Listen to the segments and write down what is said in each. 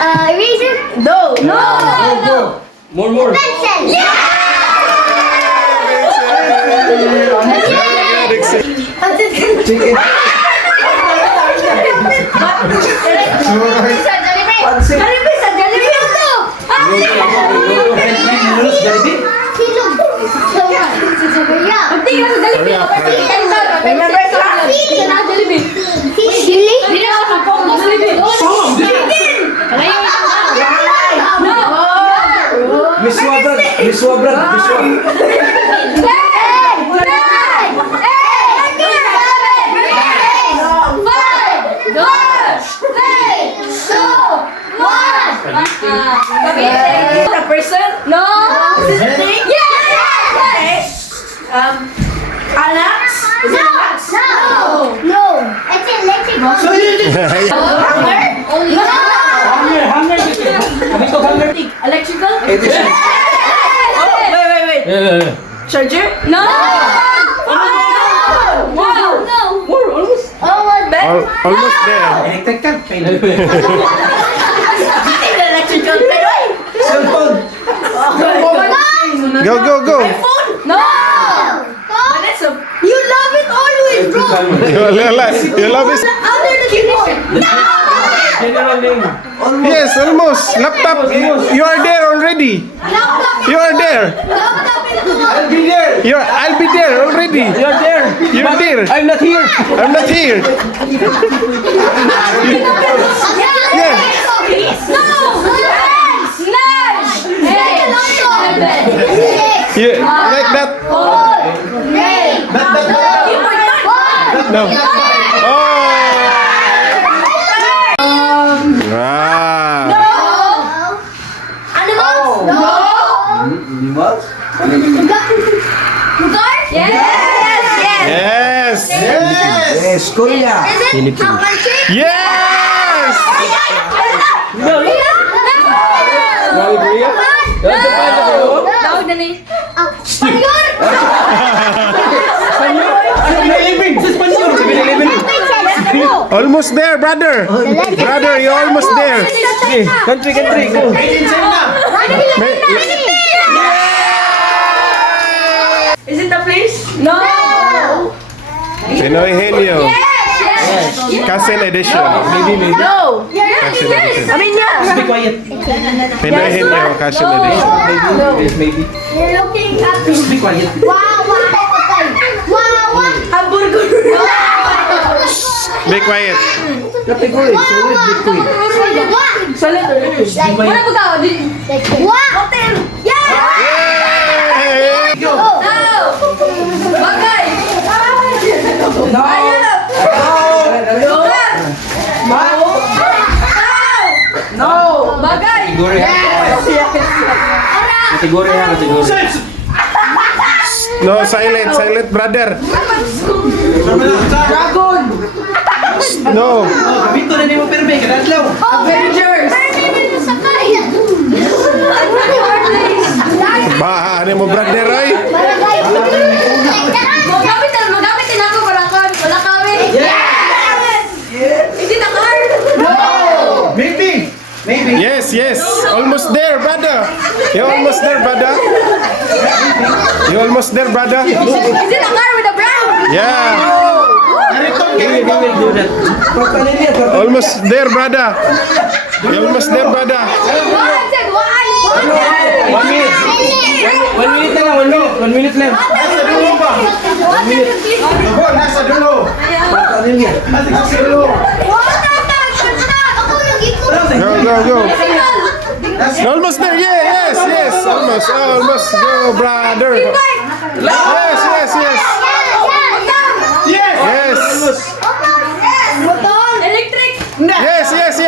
Eraser? No. No. More. Pencil! Chicken. Pansit. Jollibee. Silog! Sili? Miss Wabrad. A person? No. Is it a thing? Yes. Alex? Is it Alex? No! It's electric. Electrical? It is. Oh, wait. Yeah. Charger? No. Almost there. Electrical. Electrical. Cellphone. Go. iPhone? No. Vanessa, You love it always, bro! You love it? Other the keyboard! General name. Yes, almost. Laptop. You are there already. You are there. I'll be there. I'll be there already. You're there. You're there. I'm not here. I'm not here. Yeah. Yeah. Like that. No. Oh. Wow. Animals? Yes. Yes, Korea. Yes. Almost there, brother. Brother, you're almost there. Country, go. Is it the place? No. Pinoy Henyo. Cousin edition. Maybe. No. Cousin edition. I mean, yeah. Be quiet. Pinoy Henyo, cousin edition. Maybe. You're looking at me. Be quiet. Hamburger. Be quiet. Category. Solid liquid. Solid or liquid? Wala po ka? Hotel. Yeah! Hey. No! Bagay! No. No! Bagay! Kategori. No, silent, brother. Dragon. No. Kabito na mo perme. Kadadlaw. Avengers! Bahan mo, brother, ay. Magamit din ako wala kami. Is it a car? Maybe. Yes. Almost there, brother. You almost there, brother. Is it a car with a brand? Yeah. He will do that. Almost there, brother. You almost there, brother. One minute. One minute na lang. 1 minute left. Nasa dulo. Nasa dulo. Go. Almost there. Yes. Almost. Go, brother. Yes. Electric! Yes. Yes.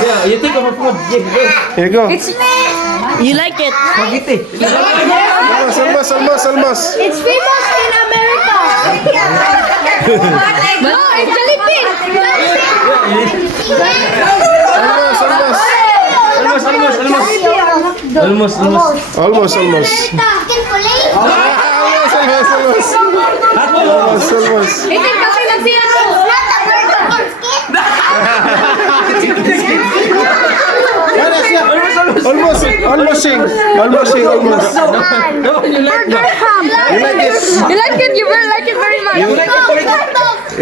Yeah, you think of a food. Here you go. You like it? Spaghetti. Almost. It's famous in America. No, it's Philippines. Almost. Almost. Almost. Almost. Itin kasi lang siya to. Almost. You like that? You like it? You like it? You will like it very much. You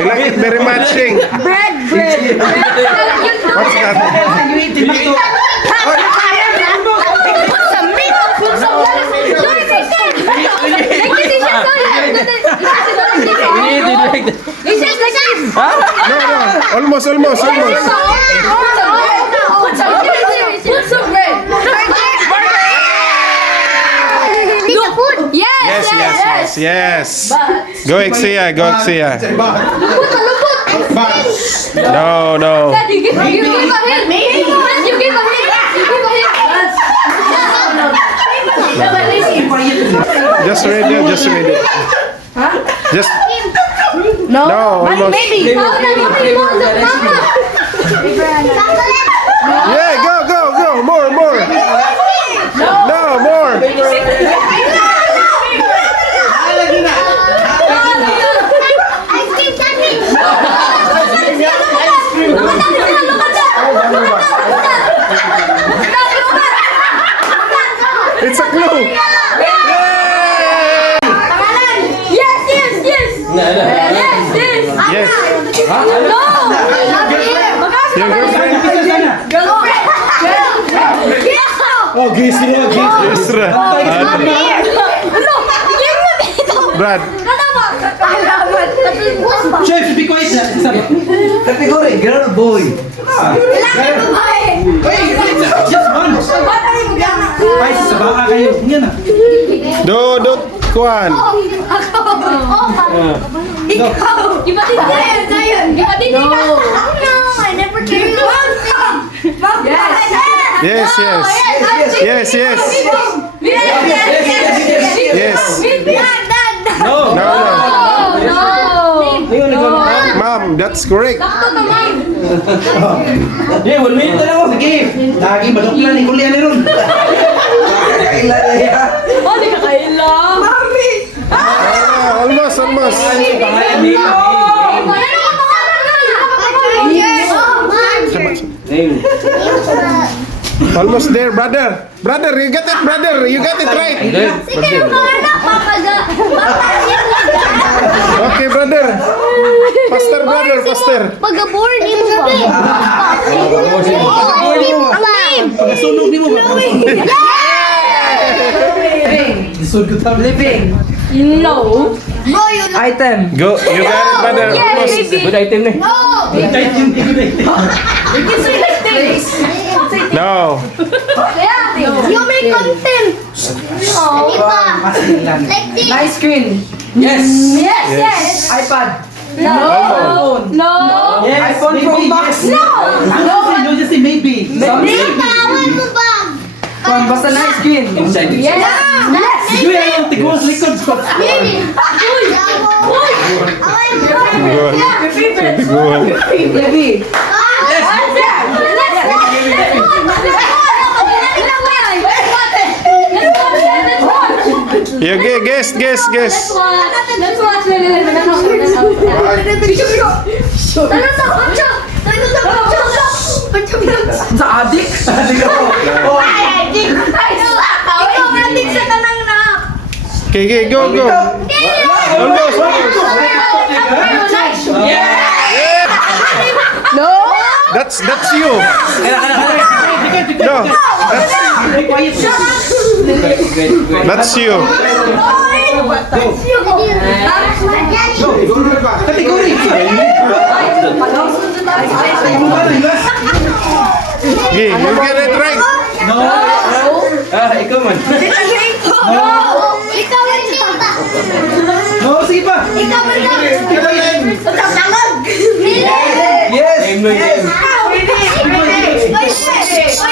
like it very much, Shing? Bread. What's that? Put some meat. Put some lettuce. No, it's like You like that? It's just like this. No. Almost. Put some bread. Yes. Go Exia. No. Dad, you give a hint. Dad, you give a hint. Just read it. Just no, almost. Maybe. Yeah, go. More. No, more. It's a clue. Yay! Yes. Yes. No. Your girlfriend? Oh, gising mo, gising. Yes, Brad. Chef, be quiet na. Category, girl or boy? Just one. Ay, sa baka kayo. Yan na. Do, kuhan. Yes. No. Ma'am, that's correct. Yeah, 1 minute na lang ako. Sige. Lagi ba dokla ni kulian ni ron? Kailan niya? Almost. Name. Almost there, brother. Brother, you got it, brother. You got it right. Okay, brother. Faster, brother, faster. Pag-board mo ba? Pagkasunog ni mo ba? Lisod ko tam. Living. No. Item. Go, you got it, brother. Almost. Good item na. No. You make content. Nice screen. Yes. iPad. No. iPhone Pro Max. No. You just say maybe. Basta nice screen. Inside it. Yes. You yung tigos likod ko. Baby. You guess. Let's watch. Sa adik. Okay, go. Almost. No. That's you. No, that's you. Category. Okay, you get it right. Ikaw man. No, sige pa. Yes. Name no yun.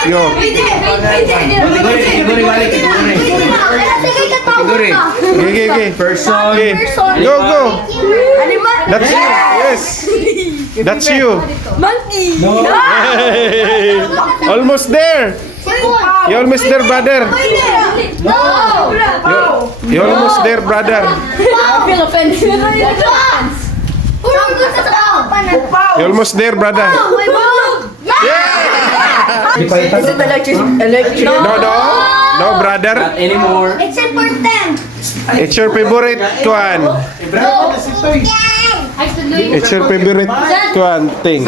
Yo. Category. Okay. Person. Okay. Go. That's you. Yes. That's you. Monkey. Hey. Almost there. You almost there, brother. No. You almost there, brother. I feel offended. You almost there, brother. Is it electric? No, brother. Not anymore. It's important. It's your favorite one. It's your favorite one thing.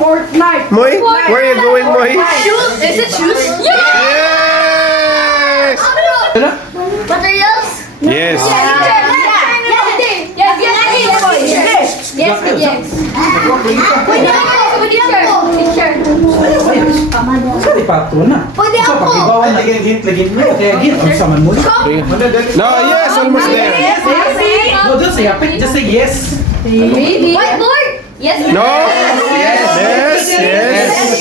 Fortnite. Moy, where are you going, Moy? Shoes? Is it shoes? Yes! Materials? Yes. Sorry, patro na. Pwede So, ako. pakibawan na lagin mo. Kaya gin, ang saman mo. No, yes, almost there. No, just say, just say yes. Maybe. Whiteboard? Yes. No?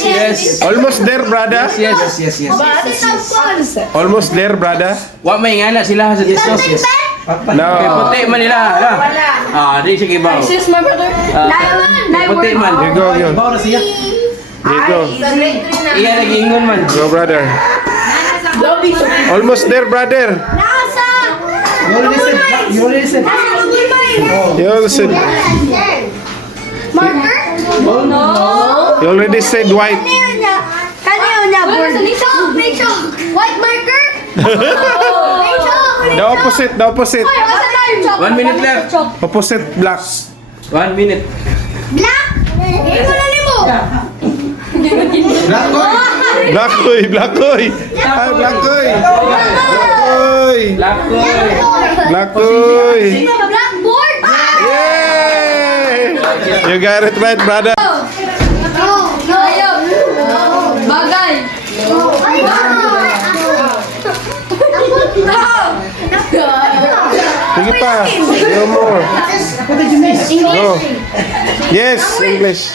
Yes. Almost there, brother. Yes. Almost there, brother. Wa may ngana sila sa disos. Yes. Kay No. puti man nila. Di sige ba. Is this my brother? Puti man. You go, you. Pakibawan na siya. You go. Iya lagi ingon man. Go, brother. Almost there, brother. Nasa! You already said. You already said. Nasa Google Mind. You also, Marker? you already said white. Kanino niya? Board. Make chalk. White marker? Make chalk. The opposite, the opposite. 1 minute left. Opposite black. 1 minute. Black? Imo na nimo. Black koy, black koy. Ah, black koy. Black koy. Lakoy. Black koy. Blackboard? Yay! You got it right, brother. No. Bagay. Sige pa. No more. What did you miss? Go. Yes, English.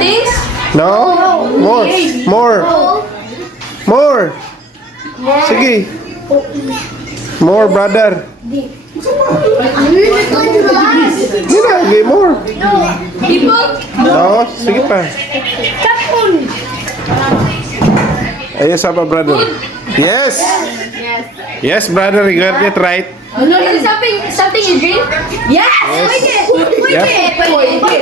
Things? No? More. More. More. Sige. More, brother. Hindi na, hindi more. People? No, sige pa. Ayos pa, brother. Yes. Yes, brother, you got it right. Is it something you drink? Yes! Yep.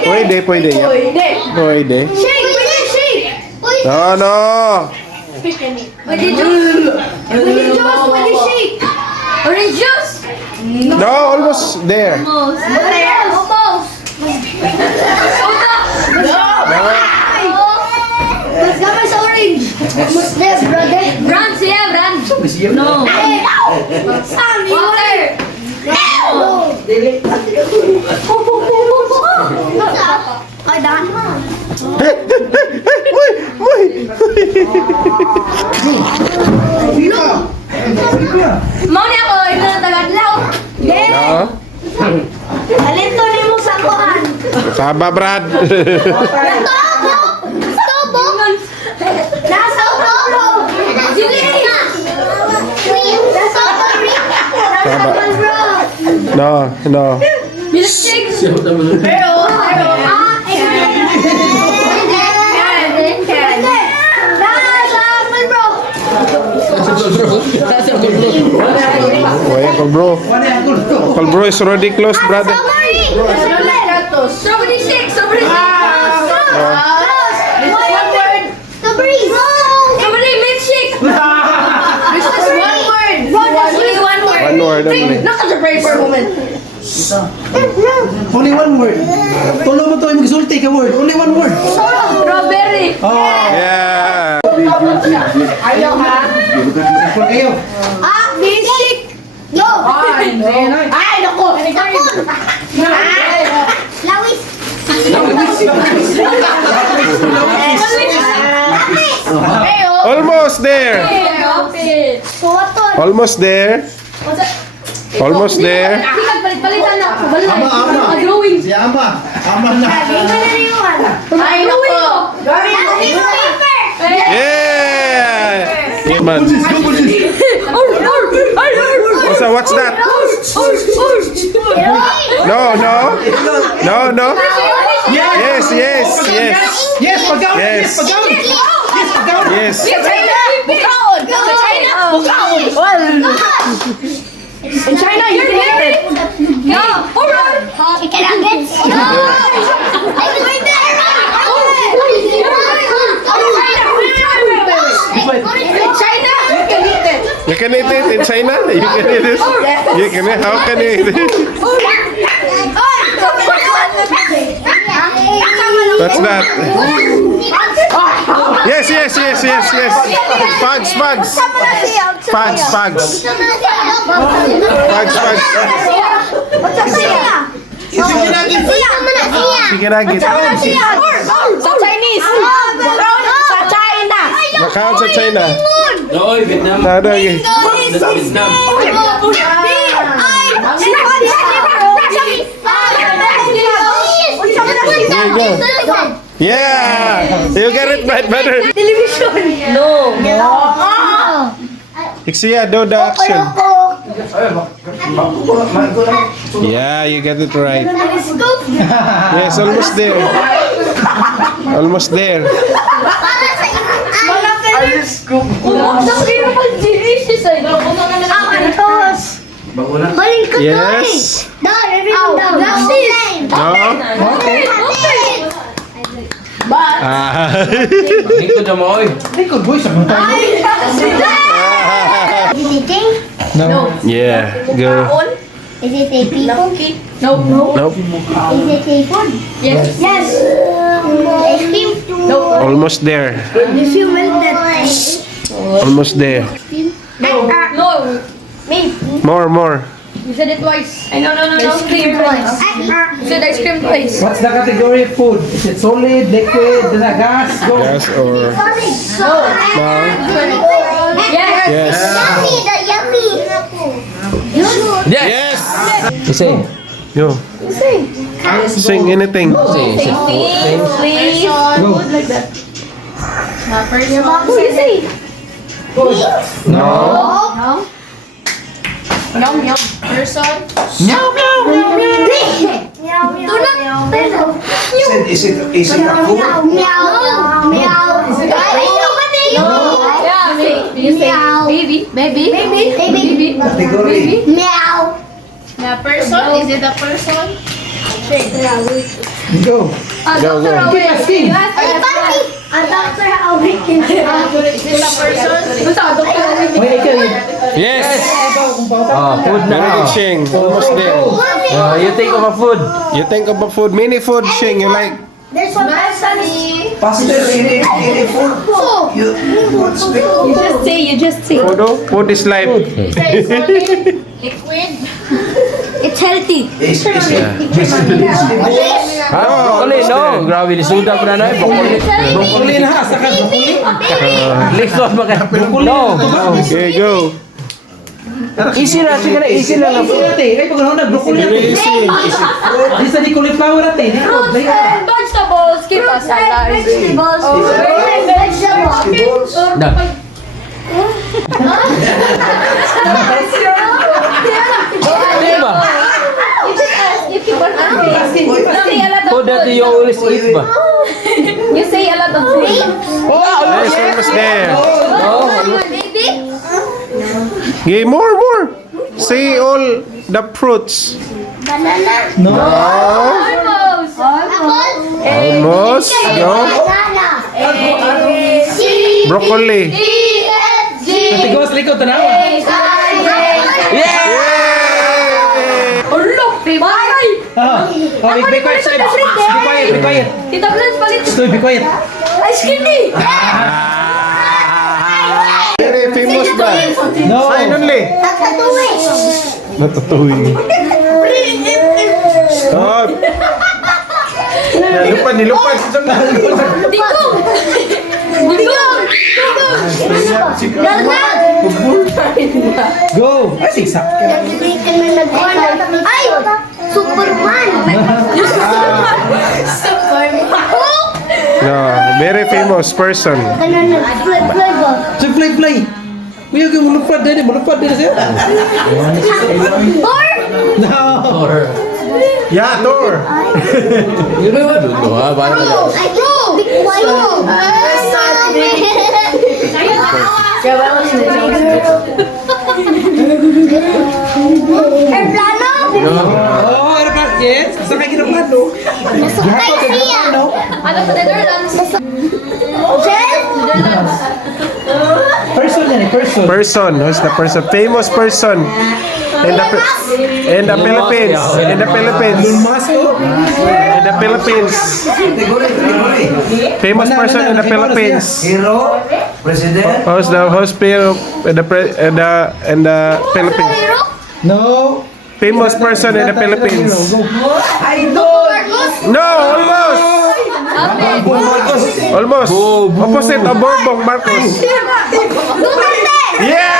Pwede. Pwede. Yep. Pwede. Shake. No, no. Pwede juice? Pwede shake. Orange juice? No, almost there. Almost. Soda? Mas gamay sa orange. Mas there, brother. Brands, yeah, brands. No. Sam, Water. Ay, daan. Moy, moy. Mau ni ako, ito na tagadlaw. No. Alito ni mo sa kuhan. Saba, Brad. Stop! Nasa ulo! Sige na! Nasa ulo! Saba. Bro! No, no. Milkshake. Why, Uncle Bro? Uncle Bro is already close, brother. Strawberry shake. Strawberry milkshake. This is one word. Only one word. One word only. Naka-surprise for a moment. Only one word. Tulo mo to, mag-sulti ka word. Only one word. Strawberry. Yeah. Huwag kayo. Milkshake! Yo! Ay, naku. Lawis! Almost there. Soto! Almost there. Almost there. Palit-palitan na. Ama. Drawing. Si Ama. Ama na. Ay, naku. Paper! Yeah. Yeah, man. So what's that? No, no. No, no. Yes, yes, Oh, pagkaon, yes. Yes, pagkaon. Yes. Yes, pagkaon. Yes, pagkaon. Yes. Sa China, bukaon. Sa China, bukaon. In China, you can eat it. No, alright. Chicken nuggets? No! I can wait there! In China, you can eat it. You can eat it in China? You can eat it? You can, how can you eat it? What's that? Yes, yes, yes, yes, yes. Pugs, pugs. Pugs, pugs. Pugs, pugs. Chicken nuggets. Sa Chinese. Sa China. Makaon sa China. No, Vietnam. Nada lagi. Vietnam. There you go. Yeah! You get it right, brother. No. Ixia, do the action. Yeah, you get it right. Yes, almost there. Almost there. Delicious. Yes. No, everyone down. No? Ah. Ikot na mo, oy. Likod, boy, sa mga tayo. Is it thing? No. Yeah, go. Is it a people? No. Nope. Is it a food? Yes. Yes. Ice cream? Almost there. If you melt that Almost there. No. More, more. You said it twice. No. Ice cream twice. You said ice cream twice. What's the category of food? Is it solid, liquid, gas? Go. Yes or no? Yes. Yes. Yummy, the yummy. Yes. You say. Go. Sing anything. Please. Go. Like that. Your mom say. No. Yum. Person. Is it a food? Yeah, you say baby. Category. Meow. The person, is it a person? Go. Go, go. Asking. A doctor Howie can Is it a person? Basta, Dr. Howie. Wait, ikaw. Yes. Food Very good, now. Shing. Almost there. You think of a food. You think of a food. Mini food, Shing. You like? There's one person. Pastor, any food? You just say. Food, oh? Food is life. Liquid. It's healthy. Broccoli, no. Grabe, lisuda ko na na. Broccoli. Broccoli na, saka broccoli. Lisod ba ka? No. Okay, go. Easy na, sige na, easy na. Broccoli natin. Ay, pag na broccoli natin. Di sa di cauliflower natin. Likod, Fruits and vegetables. Keep us alive. Vegetables. vegetables. No. Diba? You keep on asking. You say a lot of Food that food. you always eat ba? You say a lot of food. Yes, almost there. Baby? Okay, more. Say all the fruits. Banana. No. Almost. Apple. Almost. Go. Banana. C. Broccoli. D. F. G. Tigos, likod, tanawa. Yay! Look, bye. Oh, be quiet, Seb. Be quiet. Tita Blanche, palit. Stoy, be quiet. Ice cream ni. Very famous ba? No. Sign only. Tatatuwi. Natutuwi. Stop. Nilupad. Dito. Go. Ay, siksak. Ay! Superman! No, very famous person. Ganun flavor. So, fly. Kuya, kayo mulupad din siya. Or? No. Yeah, tour. Oh, ano ba? Yes, sakay ka ng plano. Ano sa Netherlands? Person yan eh, person. Person. Who's the person? Famous person. In the Philippines. In the Philippines. Maso. In the Philippines. Famous person in the Philippines. Hero, President. Who's the host in the Philippines? No. Famous person in the Philippines. No, almost. Almost. Opposite of Bongbong Marcos. Yeah.